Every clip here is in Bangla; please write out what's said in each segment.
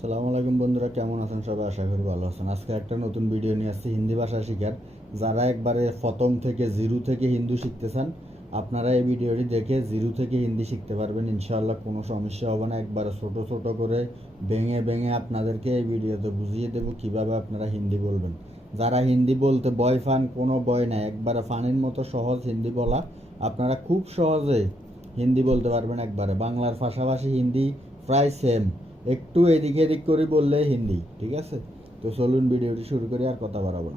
সালাম আলাইকুম বন্ধুরা, কেমন আছেন সবাই? আশা করি ভালো আছেন। আজকে একটা নতুন ভিডিও নিয়ে আসছি, হিন্দি ভাষা শিখার। যারা একবারে প্রথম থেকে জিরো থেকে হিন্দি শিখতে চান আপনারা এই ভিডিওটি দেখে জিরো থেকে হিন্দি শিখতে পারবেন। ইনশাআল্লাহ কোনো সমস্যা হবে না। একবারে ছোট ছোট করে ভেঙে ভেঙে আপনাদেরকে এই ভিডিওতে বুঝিয়ে দেবো কীভাবে আপনারা হিন্দি বলবেন। যারা হিন্দি বলতে ভয় ফান কোনো ভয় নাই। একবারে ফানির মতো সহজ হিন্দি বলা, আপনারা খুব সহজে হিন্দি বলতে পারবেন একবারে। বাংলার পাশাপাশি হিন্দি প্রায় সেম একটু এদিক এদিক করে বললে হিন্দি, ঠিক আছে? তো চলুন ভিডিওটি শুরু করি আর কথা বাড়াবো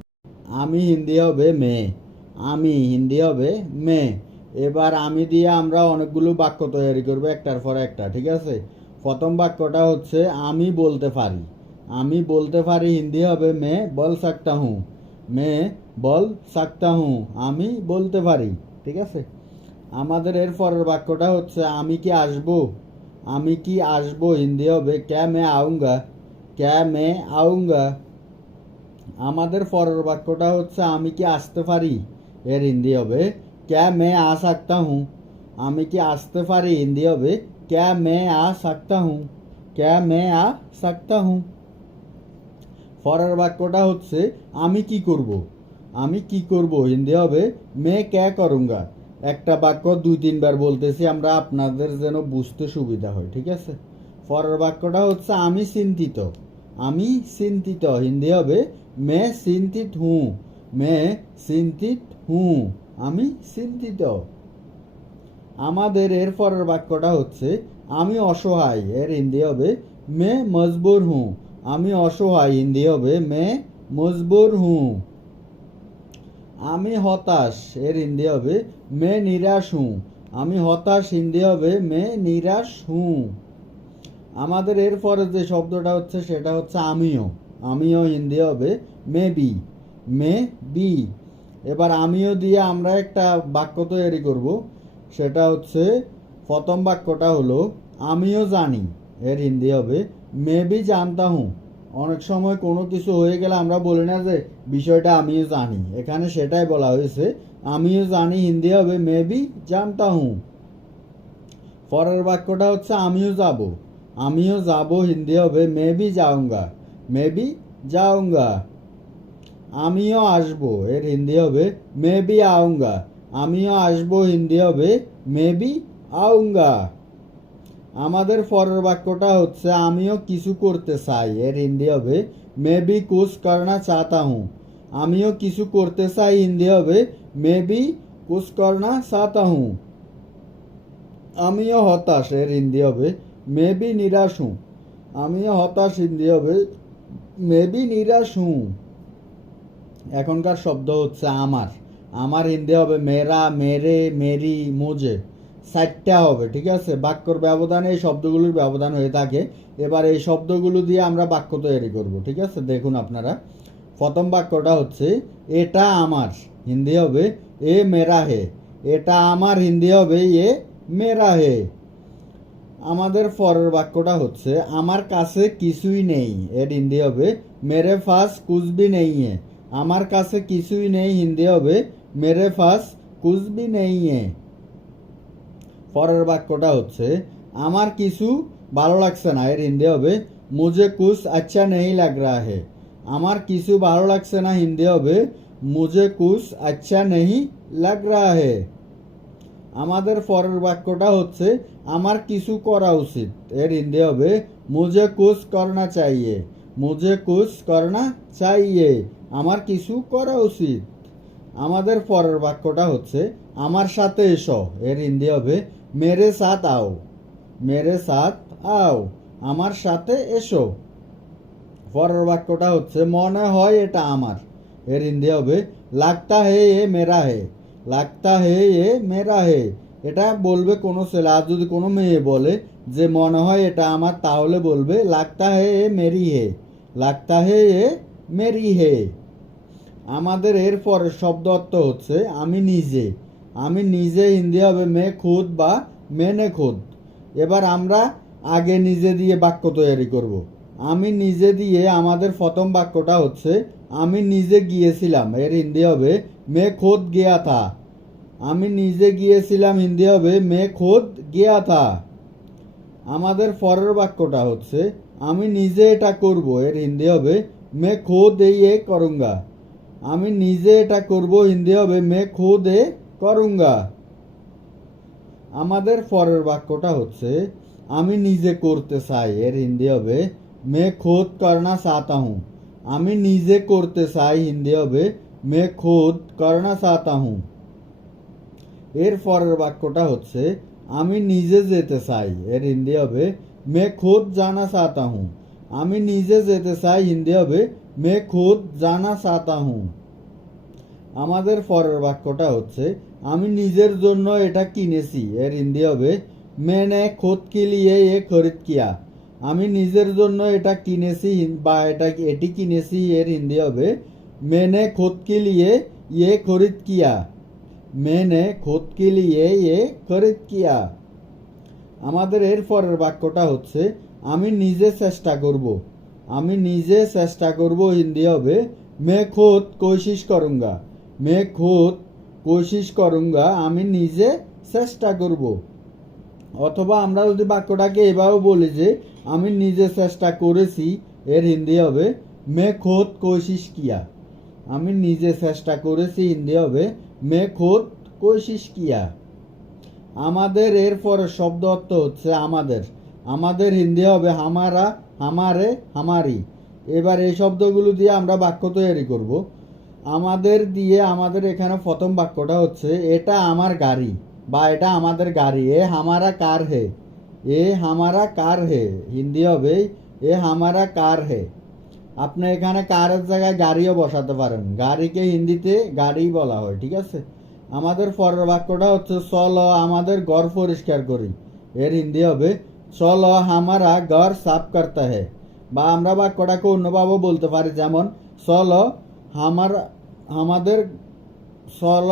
আমি হিন্দি হবে মেয়ে, আমি হিন্দি হবে মেয়ে। এবার আমি দিয়ে আমরা অনেকগুলো বাক্য তৈরি করব একটার পর একটা, ঠিক আছে? প্রথম বাক্যটা হচ্ছে, আমি বলতে পারি। আমি বলতে পারি হিন্দি হবে মে বল সাকতা হুঁ। মে বল সাকতা হুঁ, আমি বলতে পারি, ঠিক আছে? আমাদের এর পরের বাক্যটা হচ্ছে, আমি কি আসব? আমি কি আসব হিন্দি হবে? ক্যা মে আউঙ্গা? ক্যা মে আউঙ্গা? আমাদের পরের বাক্যটা হচ্ছে, আমি কি আসতে পারি? এর হিন্দি হবে, ক্যা মে আ সাকতা হুঁ। আমি কি আসতে পারি? হিন্দি হবে, ক্যা মে আ সাকতা হুঁ। ক্যা মে আ সাকতা হুঁ। পরের বাক্যটা হচ্ছে, আমি কি করব? আমি কি করব? হিন্দি হবে, মে ক্যা করুঙ্গা? একটা বাক্য দুই তিনবার বলতেছি, আমরা আপনাদের যেন বুঝতে সুবিধা হয়, ঠিক আছে? পরের বাক্যটা হচ্ছে, আমি চিন্তিত। আমি চিন্তিত। হিন্দি হবে, মে চিন্তিত হুঁ। মে চিন্তিত হুঁ। আমি চিন্তিত। আমাদের এর পরের বাক্যটা হচ্ছে, আমি অসহায়। এর হিন্দি হবে, মে মজবুর হুঁ। আমি অসহায়। হিন্দি হবে, মে মজবুর হুঁ। আমি হতাশ, এর হিন্দি হবে, মে নিরাশ হুঁ। আমি হতাশ, হিন্দি হবে, মে নিরাশ হুঁ। আমাদের এর পরে যে শব্দটা হচ্ছে, সেটা হচ্ছে আমিও। আমিও হিন্দি হবে, মে বি। May be. এবার আমিও দিয়ে আমরা একটা বাক্য তৈরি করব। সেটা হচ্ছে, প্রথম বাক্যটা হলো, আমিও জানি। এর হিন্দি হবে, মে বি জানতা হুঁ। অনেক সময় কোনো কিছু হয়ে গেলে আমরা বলি না যে, বিষয়টা আমিও জানি। এখানে সেটাই বলা হয়েছে আমিও জানি হিন্দি হবে মে বি জানতা হুঁ। পরের বাক্যটা হচ্ছে, আমিও যাব। আমিও যাব, হিন্দি হবে মে বি যাউঙ্গা মে বি যাউঙ্গা আমিও আসব। এর হিন্দি হবে মে বি আউঙ্গা আমিও আসব, হিন্দি হবে মে বি আউঙ্গা আমাদের পরের বাক্যটা হচ্ছে, আমিও কিছু করতে চাই। এর হিন্দি হবে, মে বি কুছ করনা চাহতা হুঁ। আমিও কিছু করতে চাই। হিন্দি হবে, মে বি কুছ করনা চাহতা হুঁ। আমিও হতাশ। এর হিন্দি হবে, মে বি নিরাশ হুঁ। আমিও হতাশ। হিন্দি হবে, মে বি নিরাশ হুঁ। এখনকার শব্দ হচ্ছে, আমার। আমার হিন্দি হবে, মেরা, মেরে, মেরি, মুজে। চারটা হবে, ঠিক আছে? বাক্যর ব্যবধানে, এই শব্দগুলোর ব্যবধান হয়ে থাকে। এবার এই শব্দগুলো দিয়ে আমরা বাক্য তৈরি করব, ঠিক আছে? দেখুন আপনারা। প্রথম বাক্যটা হচ্ছে, এটা আমার। হিন্দি হবে, এ মেরা হে। এটা আমার, হিন্দি হবে, এ মেরা হে। আমাদের পরের বাক্যটা হচ্ছে, আমার কাছে কিছুই নেই। এর হিন্দি হবে, মেরে ফাস কুচবি নেই হে। আমার কাছে কিছুই নেই, হিন্দি হবে, মেরে ফাস কুচবি নেই হে। পরের বাক্যটা হচ্ছে, আমার কিছু ভালো লাগছে না, এর হিন্দি হবে মুজে কুছ আচ্ছা নেই লাগ রা হে, আমার কিছু ভালো লাগছে না, হিন্দি হবে মুজে কুছ আচ্ছা নেই লাগ রা হে। আমাদের পরের বাক্যটা হচ্ছে, আমার কিছু করা উচিত এর হিন্দি হবে, মুঝে কুছ করনা চাইয়ে মুজে কুছ করনা চাইয়ে, আমার কিছু করা উচিত। আমাদের পরের বাক্যটা হচ্ছে আমার সাথে এসো। এর হিন্দি হবে, মেরে সাথ আও, মেরে সাথ আও, আমার সাথে এসো। পরের বাক্যটা হচ্ছে, মনে হয় এটা আমার। এর হিন্দি হবে, লাগতা হে এ মেরা হে, লাগতা হে এ মেরা হে। এটা বলবে কোনো ছেলে, আর যদি কোনো মেয়ে বলে যে, মনে হয় এটা আমার, তাহলে বলবে, লাগতা হে এ মেরি হে, লাগতা হে এ মেরি হে। আমাদের এর পরের শব্দ অর্থ হচ্ছে, আমি নিজে। আমি নিজে হিন্দি হবে মে খুদ বা মেনে খুদ। এবার আমরা আগে নিজে দিয়ে বাক্য তৈরি করব। আমি নিজে দিয়ে আমাদের প্রথম বাক্যটা হচ্ছে, আমি নিজে গিয়েছিলাম, এর হিন্দি হবে মে খোদ গিয়া থা। আমি নিজে গিয়েছিলাম হিন্দি হবে মে খোদ গিয়া থা। আমাদের পরের বাক্যটা হচ্ছে, আমি নিজে এটা করব, এর হিন্দি হবে মে খোদ এই এ করুঙ্গা। আমি নিজে এটা করব হিন্দি হবে মে খোদ এ করুঙ্গা। আমাদের পরের বাক্যটা হচ্ছে, আমি নিজে করতে চাই। এর হিন্দি হবে, মে খোদ করনা চাহতা হুঁ আমি নিজে করতে চাই হিন্দি হবে, মে খোদ করনা চাহতা হুঁ এর পরের বাক্যটা হচ্ছে, আমি নিজে যেতে চাই। এর হিন্দি হবে, মে খোদ জানা চাহতা হুঁ আমি নিজে যেতে চাই হিন্দি হবে, মে খোদ জানা চাহতা হুঁ আমাদের পরের বাক্যটা হচ্ছে আমি নিজের জন্য এটা কিনেছি, এর হিন্দি হবে। মেনে খোদ কিলিয়ে এ খরিদ কিয়া। আমি নিজের জন্য এটা কিনেছি, বা এটা, এটি কিনেছি, এর হিন্দি হবে। মেনে খোদ কে লিয়ে ইয়ে খরিদ কিয়া। মেনে খোদ কে লিয়ে ইয়ে খরিদ কিয়া। আমাদের এর পরের বাক্যটা হচ্ছে, আমি নিজে চেষ্টা করব। আমি নিজে চেষ্টা করব হিন্দি হবে। মে খোদ কোশিশ করুঙ্গা। মে খোদ কোশিশ করুঙ্গা আমি নিজে চেষ্টা করব অথবা আমরা যদি বাক্যটাকে এভাবে বলি যে আমি নিজে চেষ্টা করেছি এর হিন্দি হবে মে খোদ কোশিশ কিয়া আমি নিজে চেষ্টা করেছি হিন্দি হবে মে খোদ কোশিশ কিয়া আমাদের এর পরে শব্দ অর্থ হচ্ছে আমাদের আমাদের হিন্দি হবে হামারা হামারে হামারি এবার এই শব্দগুলো দিয়ে আমরা বাক্য তৈরি করব আমাদের দিয়ে আমাদের এখানে প্রথম বাক্যটা হচ্ছে, এটা আমার গাড়ি বা, এটা আমাদের গাড়ি, এ হামারা কার হে? এ হামারা কার হে? হিন্দি হবে, এ হামারা কার হে? আপনি এখানে কারের জায়গায় গাড়িও বসাতে পারেন। গাড়িকে হিন্দিতে গাড়ি বলা হয়, ঠিক আছে? আমাদের পরের বাক্যটা হচ্ছে, চলো, আমাদের ঘর পরিষ্কার করি। এর হিন্দি হবে, চলো, হামারা ঘর সাফ করতে হে। বা আমরা বাক্যটাকে অন্যভাবে বলতে পারি, যেমন, চলো আমার আমাদের সল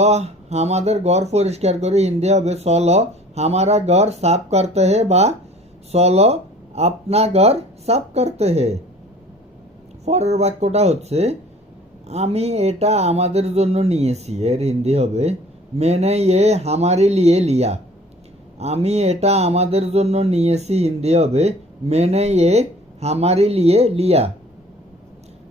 আমাদের ঘর পরিষ্কার করি, হিন্দি হবে সল হামারা ঘর সাফ করতে হে বা চলো আপনা ঘর সাফ করতে হে। পরের বাক্যটা হচ্ছে, আমি এটা আমাদের জন্য নিয়েছি, এর হিন্দি হবে, মেনে এ হামারি লিয়ে লিয়া। আমি এটা আমাদের জন্য নিয়েছি, হিন্দি হবে, মেনে এ হামারি লিয়ে লিয়া।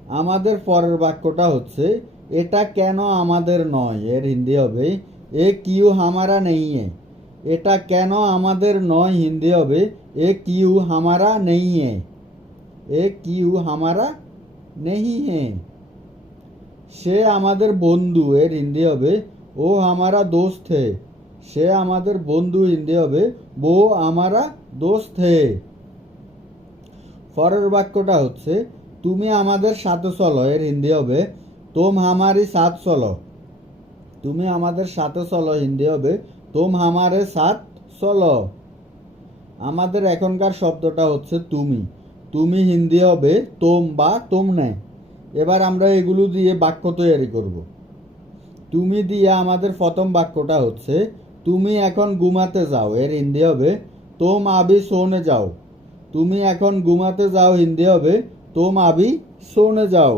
আমাদের পরের বাক্যটা হচ্ছে, এটা কেন আমাদের নয়? এর হিন্দি হবে, এ কিউ হামারা নেই এটা কেন আমাদের নয়? হিন্দি হবে, এ কিউ হামারা নেই এ কিউ হামারা নেই সে আমাদের বন্ধু। এর হিন্দি হবে, ও আমারা দোস্ত। হে সে আমাদের বন্ধু। হিন্দি হবে, বো আমারা দোস্ত। হে পরের বাক্যটা হচ্ছে তুমি আমাদের সাথে চলো, এর হিন্দি হবে, তোম হামারি সাথ চলো। তুমি আমাদের সাথে চলো, হিন্দি হবে, তোম হামারে সাথ চলো। আমাদের এখনকার শব্দটা হচ্ছে তুমি। তুমি হিন্দি হবে, তোম বা তোম তোমনে এবার আমরা এগুলো দিয়ে বাক্য তৈরি করব। তুমি দিয়ে আমাদের প্রথম বাক্যটা হচ্ছে, তুমি এখন ঘুমাতে যাও। এর হিন্দি হবে, তোম আবি সোনে যাও। তুমি এখন ঘুমাতে যাও, হিন্দি হবে তোম আবি সোনে যাও।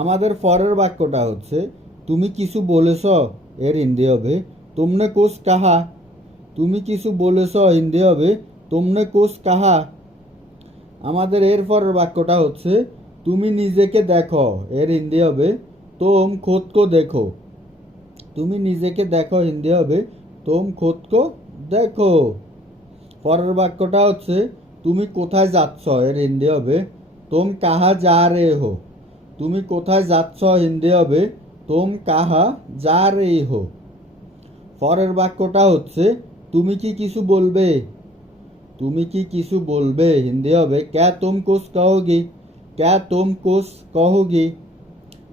আমাদের পরের বাক্যটা হচ্ছে, তুমি কিছু বলেছ এর হিন্দি হবে তুমনে কুছ কাহা? তুমি কিছু বলেছ হিন্দি হবে তুমনে কুছ কাহা? আমাদের এর পরের বাক্যটা হচ্ছে, তুমি নিজেকে দেখো এর হিন্দি হবে তোম খোদ কো দেখো। তুমি নিজেকে দেখো হিন্দি হবে তোম খোদ কো দেখো। পরের বাক্যটা হচ্ছে, তুমি কোথায় যাচ্ছ এর হিন্দি হবে তোম কাহা যা রে হো। তুমি কোথায় যাচ্ছ হিন্দি হবে তোম কাহা যা রে হো। পরের বাক্যটা হচ্ছে, তুমি কি কিছু বলবে? তুমি কি কিছু বলবে হিন্দি হবে ক্যা তুম কুছ কহোগি? ক্যা তুম কুছ কহোগি?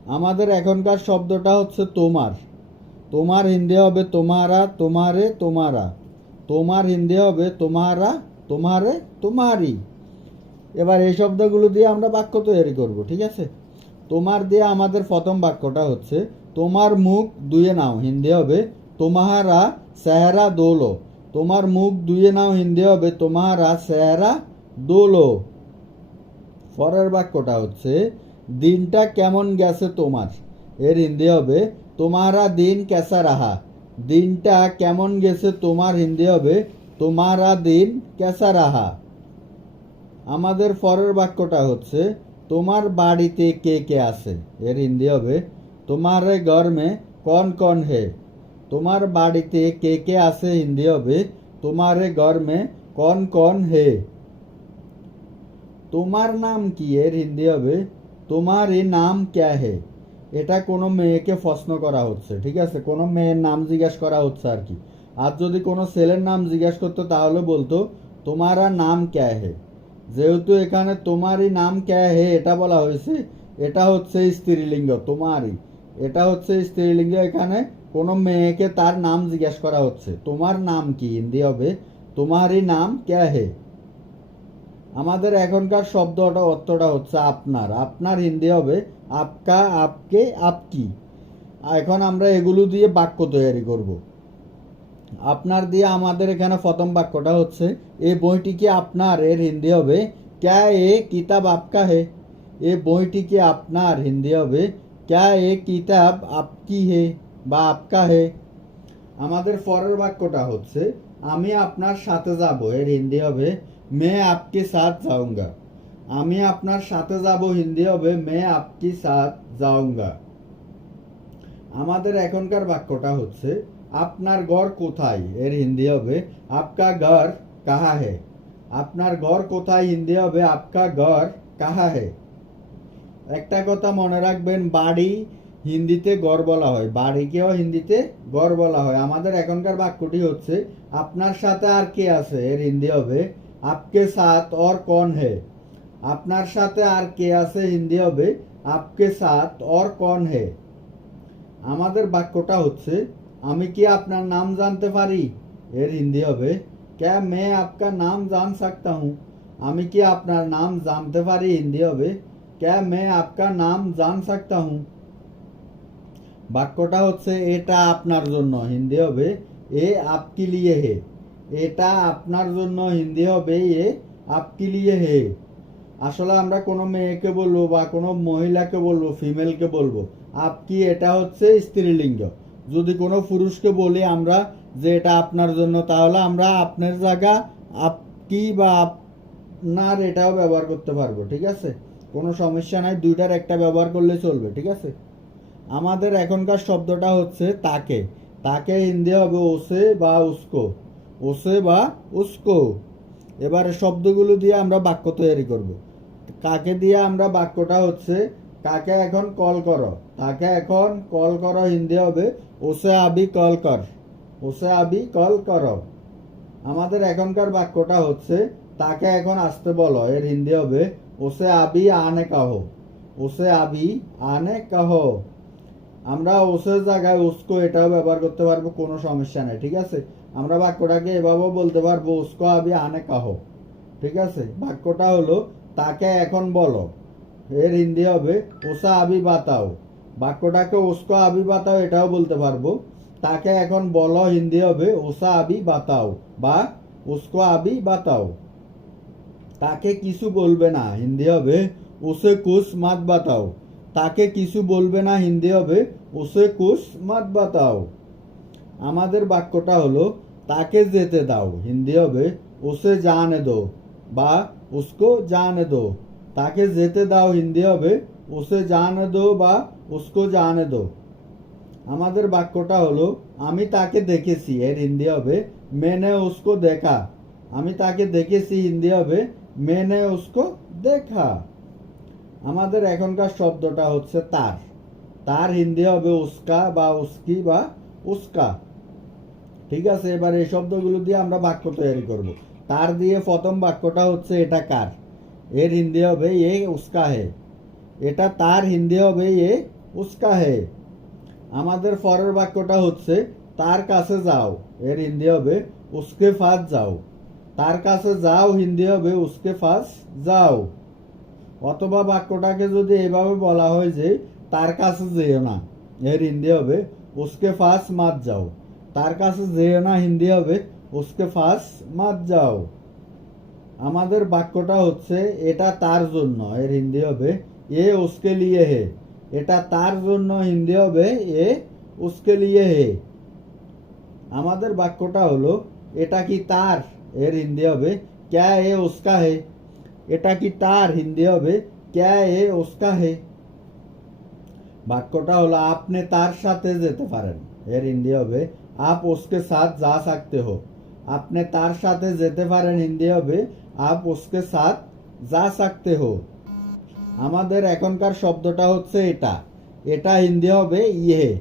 আমাদের এখনকার শব্দটা হচ্ছে তোমার। তোমার হিন্দি হবে তোমারা, তোমারে তোমারা। তোমার হিন্দি হবে তোমারা, তোমারে তোমারি। এবার এই শব্দগুলো দিয়ে আমরা বাক্য তৈরি করব, ঠিক আছে? তোমার দিয়ে আমাদের প্রথম বাক্যটা হচ্ছে, তোমার মুখ দুয়ে নাও, হিন্দি হবে তোমারা সেহরা দোলো, তোমার মুখ দুয়ে নাও, হিন্দি হবে তোমারা সেহরা দোলো। পরের বাক্যটা হচ্ছে, দিনটা কেমন গেছে তোমার? এর হিন্দি হবে তোমারা দিন কেসা রাহা? দিনটা কেমন গেছে তোমার? হিন্দি হবে তোমারা দিন কেসা রাহা? আমাদের পরের বাক্যটা হচ্ছে, তোমার বাড়িতে কে কে আছে? এর হিন্দি হবে, তোমার ঘর কন কন হে? তোমার বাড়িতে কে কে আছে? হিন্দি হবে, তোমার ঘর মে কন কন হে? তোমার নাম কি? এর হিন্দি হবে তোমার এই নাম ক্যা হে? এটা কোনো মেয়েকে প্রশ্ন করা হচ্ছে, ঠিক আছে? কোনো মেয়ের নাম জিজ্ঞেস করা হচ্ছে আর কি। আর যদি কোনো ছেলের নাম জিজ্ঞেস করতো তাহলে বলতো, তোমারা নাম ক্যা হে? যেহেতু এখানে তোমারই নাম ক্যা হে, এটা বলা হয়েছে, এটা হচ্ছে স্ত্রীলিঙ্গ, তোমারই। এটা হচ্ছে স্ত্রীলিঙ্গ, এখানে কোনো মেয়েকে তার নাম জিজ্ঞেস করা হচ্ছে। তোমার নাম কি? হিন্দি হবে, তোমারই নাম ক্যা হে? আমাদের এখনকার শব্দটা, অর্থটা হচ্ছে আপনার। আপনার হিন্দি হবে, আপকা, আপকে, আপকি। এখন আমরা এগুলো দিয়ে বাক্য তৈরি করব। আপনার দিয়ে আমাদের এখানে প্রথম বাক্যটা হচ্ছে এই বইটি কি আপনার? এর হিন্দি হবে। ক্যা এ কিতাব আপকা হে? এ বইটি কি আপনার? হিন্দি হবে। ক্যা এ কিতাব আপকি হে বা আপকা হে? আমাদের পরের বাক্যটা হচ্ছে, আমি আপনার সাথে যাব। এর হিন্দি হবে, মে আপকে সাথ যাউঙ্গা আমি আপনার সাথে যাব। হিন্দি হবে, মে আপকি সাথ যাউঙ্গা আমাদের এখনকার বাক্যটা হচ্ছে আপনার ঘর কোথায়? এর হিন্দি হবে, আপকা ঘর কাহা হে আপনার ঘর কোথায় হিন্দি হবে, আপকা ঘর কাহা হে একটা কথা মনে রাখবেন, বাড়ি হিন্দিতে গড় বলা হয়। বাড়িকেও হিন্দিতে গড় বলা হয়। আমাদের এখনকার বাক্যটি হচ্ছে, আপনার সাথে আর কে আছে? এর হিন্দি হবে, আপকে সাথ অর কন হে আপনার সাথে আর কে আছে? হিন্দি হবে, আপকে সাথ অর কন হে আমাদের বাক্যটা হচ্ছে আমি কি আপনার নাম জানতে পারি? এর হিন্দি হবে, ক্যা মে আপনার নাম জান সকতা হুঁ? আমি কি আপনার নাম জানতে পারি? হিন্দি হবে, ক্যা মে আপনার নাম জান সকতা হুঁ? বাক্যটা হচ্ছে, এটা আপনার জন্য। হিন্দি হবে, এ আপকি লিয়ে হে। এটা আপনার জন্য। হিন্দি হবে, এ আপকি লিয়ে হে। আসলে আমরা কোনো মেয়েকে বলব বা কোনো মহিলাকে বলব, ফিমেলকে বলব, আপকি? এটা হচ্ছে স্ত্রীলিঙ্গ। যদি কোনো পুরুষকে বলি আমরা যে এটা আপনার জন্য, তাহলে আমরা আপনার জায়গা, আপ আপকি বা আপনার এটাও ব্যবহার করতে পারব, ঠিক আছে? কোনো সমস্যা নাই, দুইটার একটা ব্যবহার করলে চলবে, ঠিক আছে? আমাদের এখনকার শব্দটা হচ্ছে তাকে। তাকে হিন্দি হবে ওসে বা উস্কো। ওসে বা উস্কো। এবারে শব্দগুলো দিয়ে আমরা বাক্য তৈরি করব। কাকে দিয়ে আমরা বাক্যটা হচ্ছে, কাকে এখন কল করো? তাকে এখন কল করো হিন্দি হবে ওসে আবি কল কর, ওসে আবি কল করো। আমাদের এখনকার বাক্যটা হচ্ছে, তাকে এখন আসতে বলো, এর হিন্দি হবে, ওসে আবি আনে কাহো, ওসে আবি আনে কাহো। আমরা ওসের জায়গায় উস্কো এটাও ব্যবহার করতে পারব, কোনো সমস্যা নেই, ঠিক আছে? আমরা বাক্যটাকে এভাবেও বলতে পারব উস্কো আবি আনে কাহো, ঠিক আছে? বাক্যটা হলো, তাকে এখন বলো, এর হিন্দি হবে, ওসা আবি বাতাও। বাক্যটাকে উস্কো আবি বাতাও এটাও বলতে পারব। তাকে এখন বলো হিন্দি হবে, ওসা আবি বাতাও বা উস্কো আবি বাতাও। তাকে কিছু বলবে না, হিন্দি হবে, ওসে কুস মাত বাতাও। তাকে কিছু বলবে না, হিন্দি হবে, ওসে কুস মাত বাতাও। আমাদের বাক্যটা হলো, তাকে যেতে দাও, হিন্দি হবে, ওসে জানে দো বা উসকো জানে দো। তাকে যেতে দাও, হিন্দি হবে, ওসে জানে দো বা উসকো জানে দো আমাদের বাক্যটা হলো, আমি তাকে দেখেছি, এর হিন্দি হবে, মেনে উসকো দেখা। আমি তাকে দেখেছি, হিন্দি হবে, মেনে উসকো দেখা। আমাদের এখনকার শব্দটা হচ্ছে তার। তার হিন্দি হবে উস্কা বা উস্কি বা উস্কা। ঠিক আছে, এবার এই শব্দগুলো দিয়ে আমরা বাক্য তৈরি করব। তার দিয়ে প্রথম বাক্যটা হচ্ছে, এটা কার? এর হিন্দি হবে, এ উস্কা হে। এটা তার হিন্দি হবে, এ উস্কা হে। আমাদের পরের বাক্যটা হচ্ছে, তার কাছে যাও। এর হিন্দি হবে, উসকে ফাঁস যাও। তার কাছে যাও হিন্দি হবে, উসকে ফাঁস যাও। অথবা বাক্যটাকে যদি এভাবে বলা হয় যে, তার কাছে যেও না, এর হিন্দি হবে, উসকে ফাঁস মাত যাও। তার কাছে যেও না হিন্দি হবে, উসকে ফাঁস মাত যাও। আমাদের বাক্যটা হচ্ছে, এটা তার জন্য। এর হিন্দি হবে, এ উসকে লিয়ে হে। এটা তার জন্য হিন্দি হবে এ উসকে লিয়ে হে। আমাদের বাক্যটা হলো, এটা কি তার? এর হিন্দি হবে, ক্যা এ উস্কা হে? এটা কি তার? হিন্দি হবে, ক্যা এ ওসকা হে? বাক্যটা হলো, আপনি তার সাথে যেতে পারেন। এর হিন্দি হবে, আপ ওসকে সাথ যা সাকতে হো। আপনি তার সাথে যেতে পারেন, হিন্দি হবে, আপ ওসকে সাথ যা সাকতে হো। আমাদের এখনকার শব্দটা হচ্ছে এটা। এটা হিন্দি হবে ইয়ে।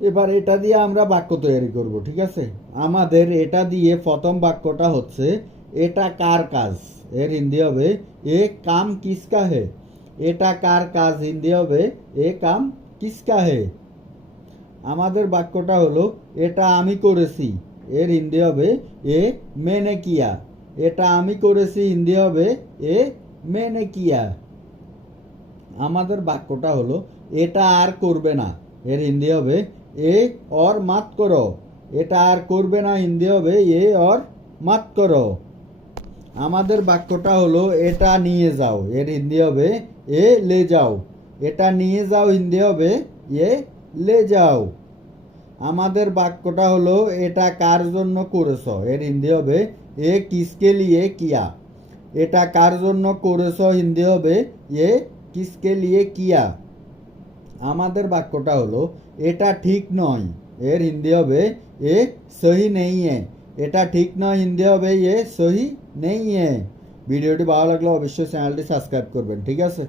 এবার এটা দিয়ে আমরা বাক্য তৈরি করব, ঠিক আছে? আমাদের এটা দিয়ে প্রথম বাক্যটা হচ্ছে, এটা কার কাজ? এর হিন্দি হবে, এ কাম কিসকা হে? এটা কার কাজ? হিন্দি হবে, এ কাম কিসকা হে? আমাদের বাক্যটা হলো, এটা আমি করেছি। এর হিন্দি হবে, এ মেনে কিয়া। এটা আমি করেছি, হিন্দি হবে, এ মেনে কিয়া। আমাদের বাক্যটা হলো, এটা আর করবে না। এর হিন্দি হবে, এ অর মাত করো। এটা আর করবে না, হিন্দি হবে, এ অর মাত করো। আমাদের বাক্যটা হলো, এটা নিয়ে যাও। এর হিন্দি হবে, এ লে যাও। এটা নিয়ে যাও, হিন্দি হবে, এ লে যাও। আমাদের বাক্যটা হলো, এটা কার জন্য করেছ? এর হিন্দি হবে, এ কিসকে লিয়ে কিয়া? এটা কার জন্য করেছ? হিন্দি হবে, এ কিসকে লিয়ে কিয়া? আমাদের বাক্যটা হলো, এটা ঠিক নয়, এর হিন্দি হবে, এ সহি নেই এটা ঠিক নয়, হিন্দি হবে, এ সহি নেই ভিডিওটি ভালো লাগলে অবশ্যই চ্যানেলটি সাবস্ক্রাইব করবেন, ঠিক আছে?